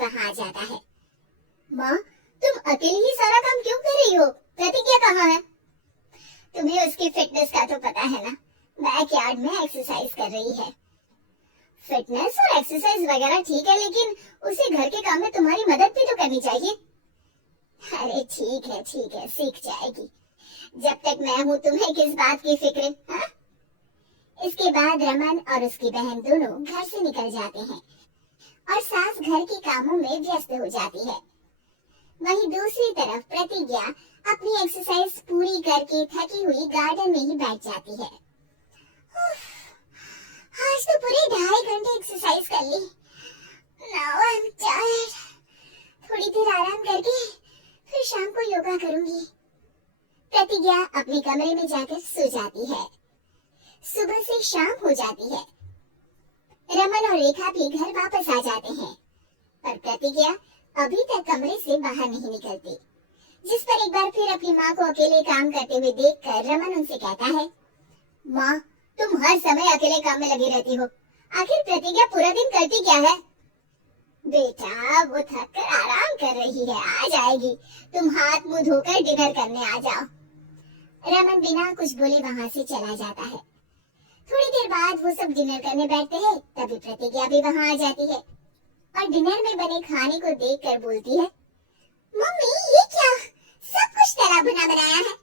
वहाँ आ जाता है। माँ, तुम अकेली ही सारा काम क्यों कर रही हो? प्रतिज्ञा कहाँ है? तुम्हें उसकी फिटनेस का तो पता है ना, बैकयार्ड में एक्सरसाइज कर रही है। फिटनेस और एक्सरसाइज वगैरह ठीक है, लेकिन उसे घर के काम में तुम्हारी मदद भी तो करनी चाहिए। अरे ठीक है, सीख जाएगी। जब तक मैं हूँ तुम्हें किस बात की फिक्र? हाँ? इसके बाद रमन और उसकी बहन दोनों घर से निकल जाते हैं और सास घर के कामों में व्यस्त हो जाती है। वहीं दूसरी तरफ प्रतिज्ञा अपनी एक्सरसाइज पूरी करके थकी हुई गार्डन में ही बैठ जाती है। आज तो पूरे 2.5 घंटे एक्सरसाइज कर ली। Now I'm tired. थोड़ी देर आराम करके फिर शाम को योगा करूंगी। प्रतिज्ञा अपने कमरे में जाकर सो जाती है। सुबह से शाम हो जाती है। रमन और रेखा भी घर वापस आ जाते हैं, पर प्रतिज्ञा अभी तक कमरे से बाहर नहीं निकलती, जिस पर एक बार फिर अपनी माँ को अकेले काम करते हुए देखकर रमन उनसे कहता है, माँ, तुम हर समय अकेले काम में लगी रहती हो, आखिर प्रतिज्ञा पूरा दिन करती क्या है? बेटा, वो थक कर आराम कर रही है, आ जाएगी। तुम हाथ मुंह धोकर डिनर करने आ जाओ। रमन बिना कुछ बोले वहाँ से चला जाता है। थोड़ी देर बाद वो सब डिनर करने बैठते हैं, तभी प्रतिज्ञा भी वहाँ आ जाती है और डिनर में बने खाने को देखकर बोलती है, मम्मी, ये क्या? सब कुछ तला भुना बनाया है।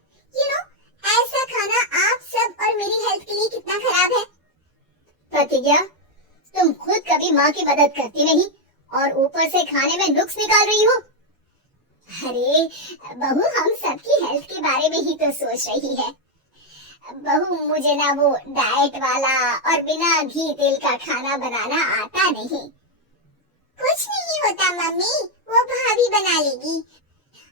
ऐसा खाना आप सब और मेरी हेल्थ के लिए कितना खराब है। प्रतिज्ञा, तुम खुद कभी माँ की मदद करती नहीं और ऊपर से खाने में नुक्स निकाल रही हो। अरे बहू, हम सबकी हेल्थ के बारे में ही तो सोच रही है। बहू, मुझे ना वो डाइट वाला और बिना घी तेल का खाना बनाना आता नहीं। कुछ नहीं होता मम्मी, वो भाभी बना लेगी।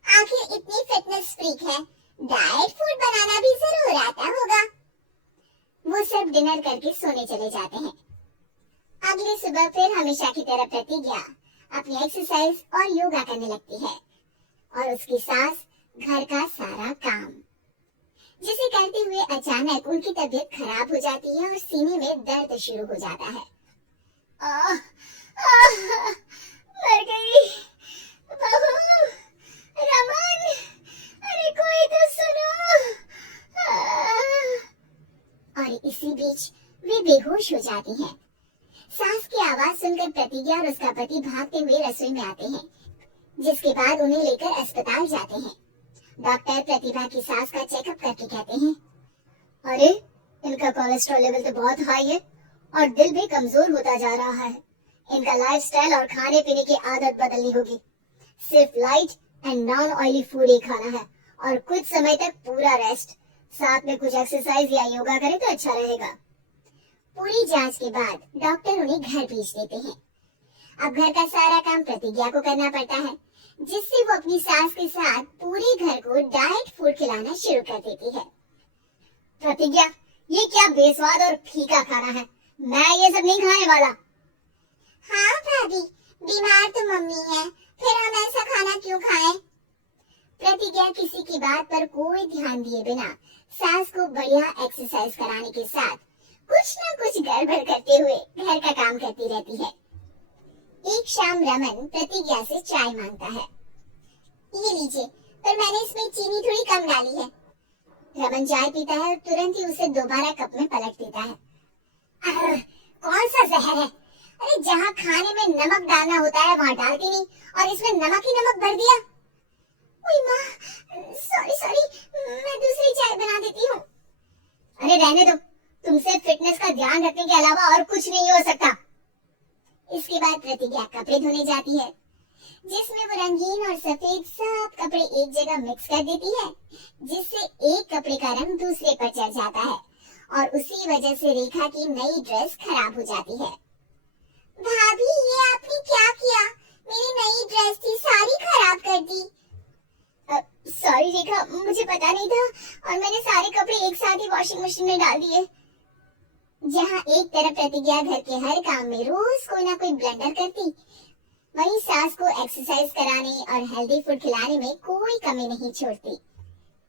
आखिर इतनी फिटनेस फ्रीक है, डाइट फूड बनाना भी जरूर आता होगा। वो सब डिनर करके सोने चले जाते हैं। अगली सुबह फिर हमेशा की तरह प्रतिज्ञा अपनी एक्सरसाइज और योगा करने लगती है और उसकी सास घर का सारा काम, जिसे करते हुए अचानक उनकी तबीयत खराब हो जाती है और सीने में दर्द शुरू हो जाता है। मर गई बहू, रमन, अरे कोई तो सुनो। और इसी बीच वे बेहोश हो जाती हैं। सास की आवाज सुनकर प्रतिज्ञा और उसका पति भागते हुए रसोई में आते हैं, जिसके बाद उन्हें लेकर अस्पताल जाते हैं। डॉक्टर प्रतिभा की सास का चेकअप करके कहते हैं, अरे इनका कोलेस्ट्रॉल लेवल तो बहुत हाई है और दिल भी कमजोर होता जा रहा है। इनका लाइफस्टाइल और खाने पीने की आदत बदलनी होगी। सिर्फ light and non oily food ही खाना है और कुछ समय तक पूरा रेस्ट, साथ में कुछ एक्सरसाइज या योगा करे तो अच्छा रहेगा। पूरी जांच के बाद डॉक्टर उन्हें घर भेज देते हैं। अब घर का सारा काम प्रतिज्ञा को करना पड़ता है, जिससे वो अपनी सास के साथ पूरे घर को डाइट फूड खिलाना शुरू कर देती है। प्रतिज्ञा, ये क्या बेस्वाद और फीका खाना है, मैं ये सब नहीं खाने वाला। हाँ भाभी, बीमार तो मम्मी है, फिर हम ऐसा खाना क्यों खाएं? प्रतिज्ञा किसी की बात पर कोई ध्यान दिए बिना सास को बढ़िया एक्सरसाइज कराने के साथ कुछ न कुछ गड़बड़ करते हुए घर का काम करती रहती है। एक शाम रमन प्रतिज्ञा से चाय मांगता है। ये लीजिए, पर मैंने इसमें चीनी थोड़ी कम डाली है। रमन चाय पीता है और तुरंत ही उसे दोबारा कप में पलट देता है। कौन सा जहर है? अरे जहाँ खाने में नमक डालना होता है वहाँ डालती नहीं और इसमें नमक ही नमक भर दिया। ओए माँ, सॉरी, मैं दूसरी चाय बना देती हूँ। अरे रहने दो, तुमसे फिटनेस का ध्यान रखने के अलावा और कुछ नहीं हो सकता। इसके बाद प्रतिज्ञा कपड़े धोने जाती है, जिसमें वो रंगीन और सफेद सब कपड़े एक जगह मिक्स कर देती है, जिससे एक कपड़े का रंग दूसरे पर चढ़ जाता है और उसी वजह से रेखा की नई ड्रेस खराब हो जाती है। भाभी, ये आपने क्या किया? मेरी नई ड्रेस थी, सारी खराब कर दी। सॉरी रेखा, मुझे पता नहीं था और मैंने सारे कपड़े एक साथ ही वॉशिंग मशीन में डाल दिए। जहाँ एक तरफ प्रतिज्ञा घर के हर काम में रोज कोई ना कोई ब्लंडर करती, वहीं सास को एक्सरसाइज कराने और हेल्दी फूड खिलाने में कोई कमी नहीं छोड़ती,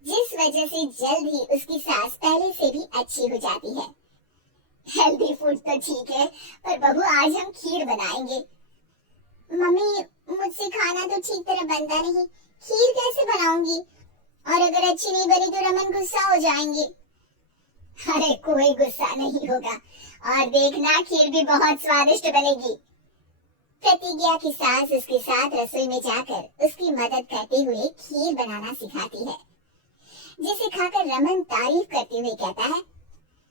जिस वजह से जल्द ही उसकी सास पहले से भी अच्छी हो जाती है। हेल्दी फूड तो ठीक है, पर बहू आज हम खीर बनाएंगे। मम्मी, खाना तो ठीक तरह बनता नहीं, खीर कैसे बनाऊंगी? और अगर अच्छी नहीं बनी तो रमन गुस्सा हो जाएंगे। अरे कोई गुस्सा नहीं होगा, और देखना खीर भी बहुत स्वादिष्ट बनेगी। प्रतिज्ञा की सास उसके साथ रसोई में जाकर उसकी मदद करते हुए खीर बनाना सिखाती है, जिसे खाकर रमन तारीफ करते हुए कहता है,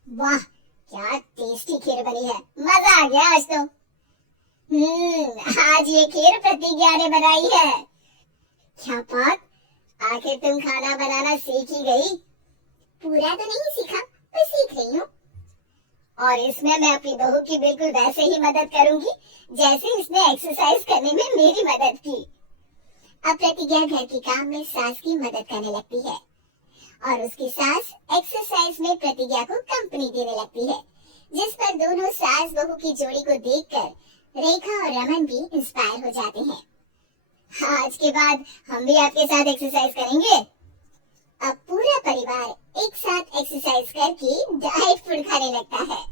वाह क्या टेस्टी खीर बनी है, मजा आ गया आज तो। आज ये खीर प्रतिज्ञा ने बनाई है। क्या बात, आखिर तुम खाना बनाना सीख ही गई? पूरा तो नहीं सीखा, पर सीख रही हूँ। और इसमें मैं अपनी बहू की बिल्कुल वैसे ही मदद करूंगी जैसे उसने एक्सरसाइज करने में मेरी मदद की। अब प्रतिज्ञा घर के काम में सास की मदद करने लगती है और उसकी सास एक्सरसाइज में प्रतिज्ञा को कंपनी देने लगती है, जिस पर दोनों सास बहू की जोड़ी को देखकर रेखा और रमन भी इंस्पायर हो जाते हैं। आज के बाद हम भी आपके साथ एक्सरसाइज करेंगे। अब पूरा परिवार एक साथ एक्सरसाइज करके डाइट फूड खाने लगता है।